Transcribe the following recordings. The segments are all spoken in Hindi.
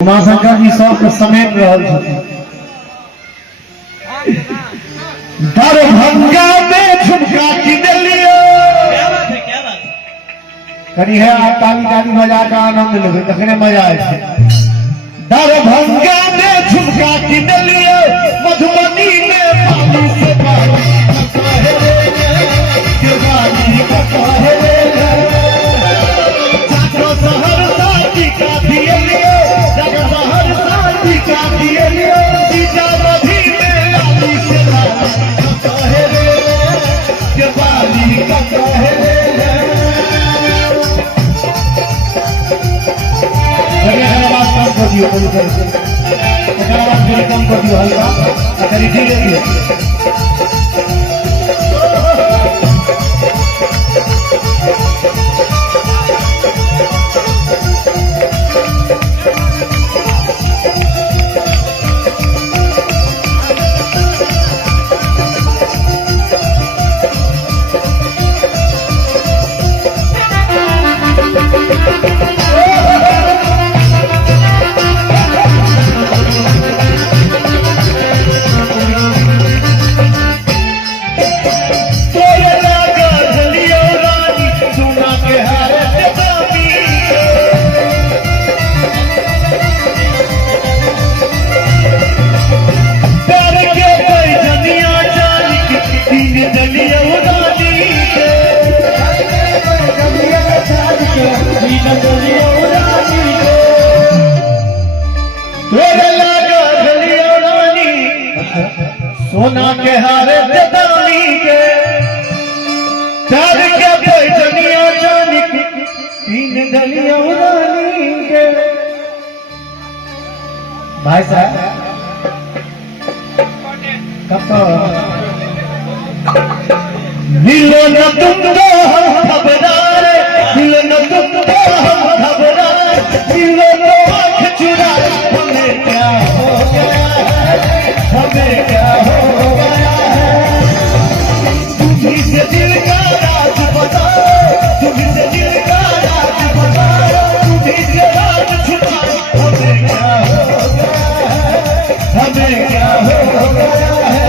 उमाशंकर जी सबके समेट रहल छथिन। दरभंगा में झुमका किनलियो कनी है ताली ताली बजा का आनंद लेबे तखने मजा आए छै। दरभंगा में झुमका किनलियो मधुबनी में पानी से पानी कहे के बानी कहे जाको शहर शादी का दिलियो जाको शहर शादी का दिलियो सीता मधी में आली से कहे के बानी कहे कम कर दियो कम कर दियो हल्का करी धीरे धीरे सोना के हारे दानी के प्यार के पैजनिया जानी तीन गलियां उड़ानी के। भाई साहब कब मिलो न तुमको हम खबरदार मिलो न तुमको हम खबरदार मिलो न आँख चुराए हमें क्या हो गया है हमें क्या हो गया है। तुम्ही से दिल का राज बताओ तुम्ही से दिल का राज बताओ तुम्ही से राज छुपाओ हमें क्या हो गया है हमें क्या हो गया है।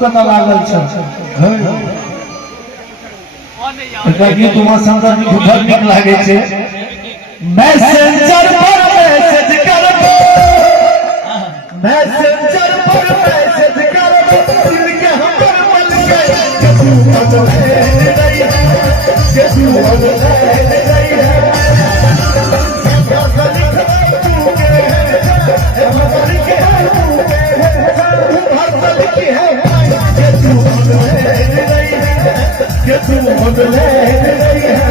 कता लागल छै गीत उमाशंकर जी बहुत नीक लागे छै। मैसेंजर पर मैसेज करबो मैसेंजर पर मैसेज करबो दिल के हमर मन गए के तू बदले रही है के तू बदले रही है que tu bदले रही है।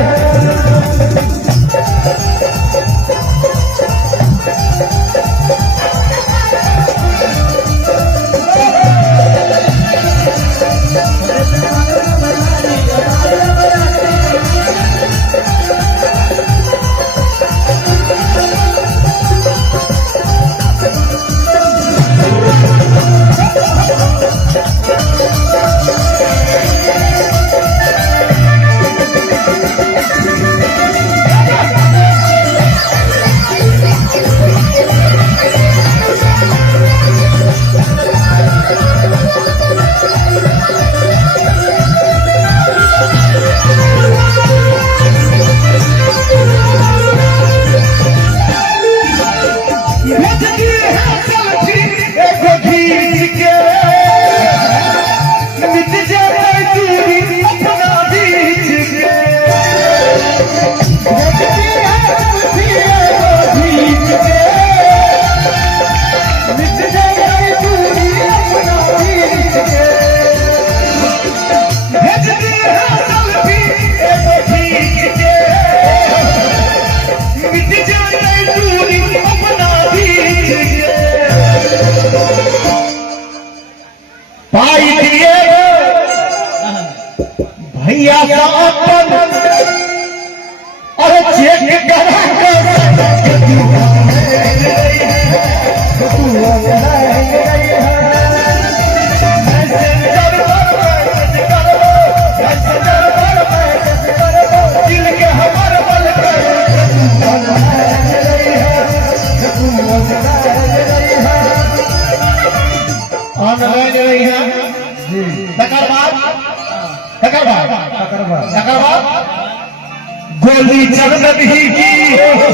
गोली चल रही की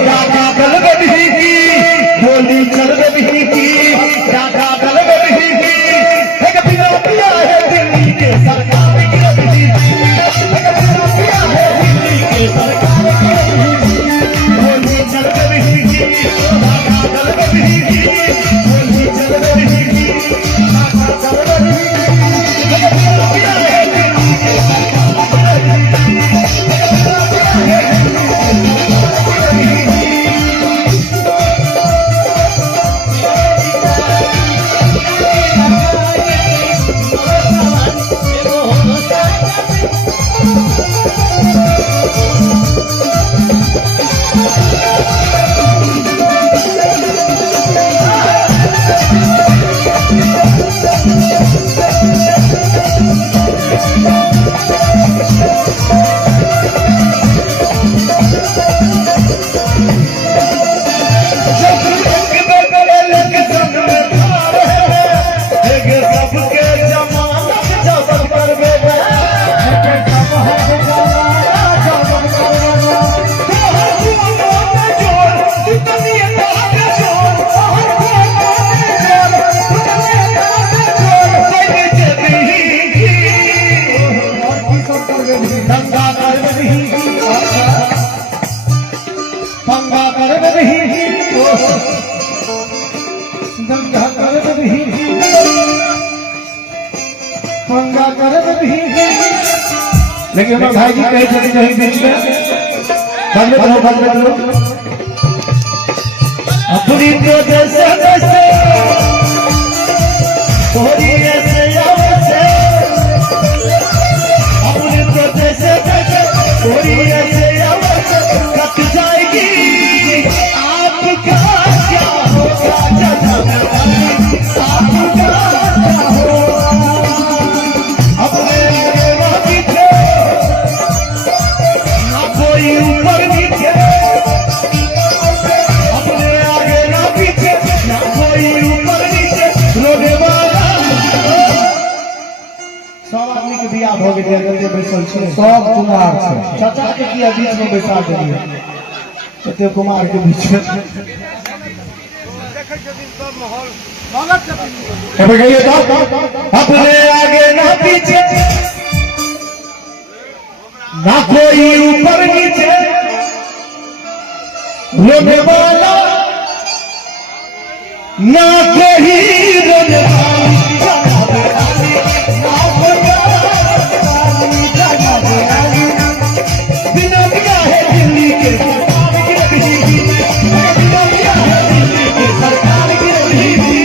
डाका गल रही की गोली चल रही की डाका गल रही की एक पिया है दिल्ली के सरकार की रही एक पिया है दिल्ली के सरकार की गोली चल रही की डाका गल रही की गोली चल रही की डाका गल रही की एक पिया है दिल्ली के सरकार की लेकिन हमारे भाई जी कहे चले नहीं बीच में बदले करो अपनी तो जैसे जैसे थोड़ी ऐसे से अपनी तो जैसे जैसे थोड़ी ऐसे कट जाएगी आपका क्या होगा आपका क्या होगा अपने ऊपर नीचे अपने आगे ना पीछे ना कोई ऊपर नीचे रोने वाला सब आदमी के बियाह हो गए बैसल छे सब कुमार छे चाचा के किया बीच में बैसा देलिए सत्य कुमार के बीच में अब गइए तो अपने आगे ना पीछे ना कोई ऊपर नीचे रोने वाला ना कोई रोने बिना दिया है दिल्ली के सरकार की रही बिना दिया है दिल्ली के सरकार की रही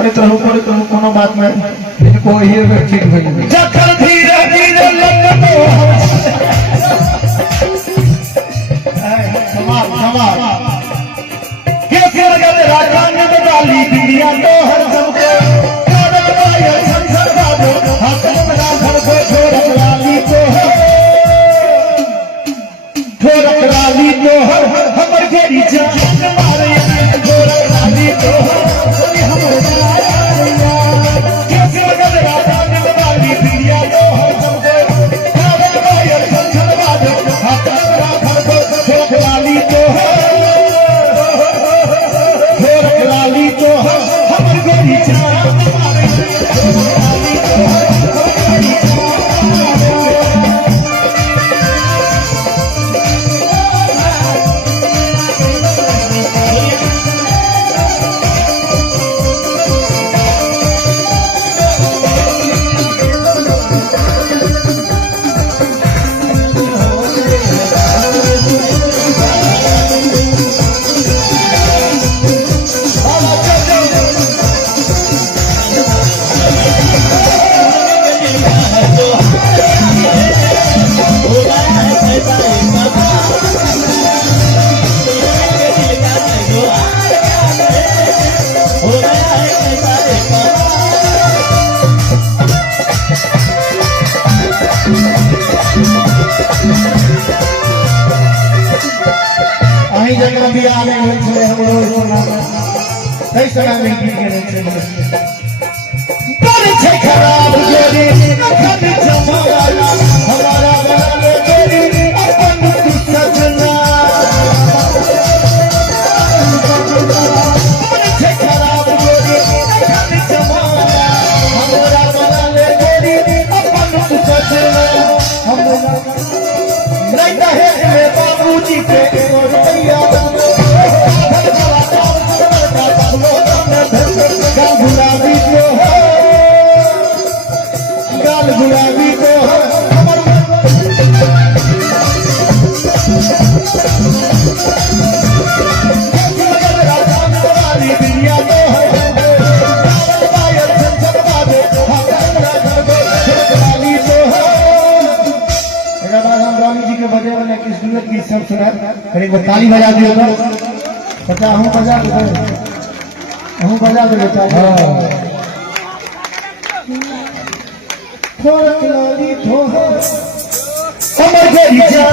अरे तो कोनो बात में इनको ये ठीक भइल जखन धीरे धीरे लगतो समाज कैसे लगत राजधानी में डाली दुनिया तो हर सबको कादा पाया संसद बाबू हाथों में घर को छोड़ लाली तो छोड़ लाली तो हमर गेरी जान मारे छोड़ लाली तो हाथ भाई जगह भी आने छे हमरो कई समय में की करे छे बड़ छे खराब जोड़ी खत जमाना हमारा बनाले जोड़ी अपन तू सजना बड़ छे खराब जोड़ी खत जमाना हमारा बनाले जोड़ी अपन तू सजना हमरा नहीं कहे मेरे बाबूजी के रुपया गुलाबी को है गाल गुलाबी को है दुनिया को है जी के बजे वाले किस दुनिया की सब सुना अरे वो ताली बजा दियो तो पता हूं बजा दो हूं बजा दो बेटा थोड़ा लाली थोड़ा समझ गई जा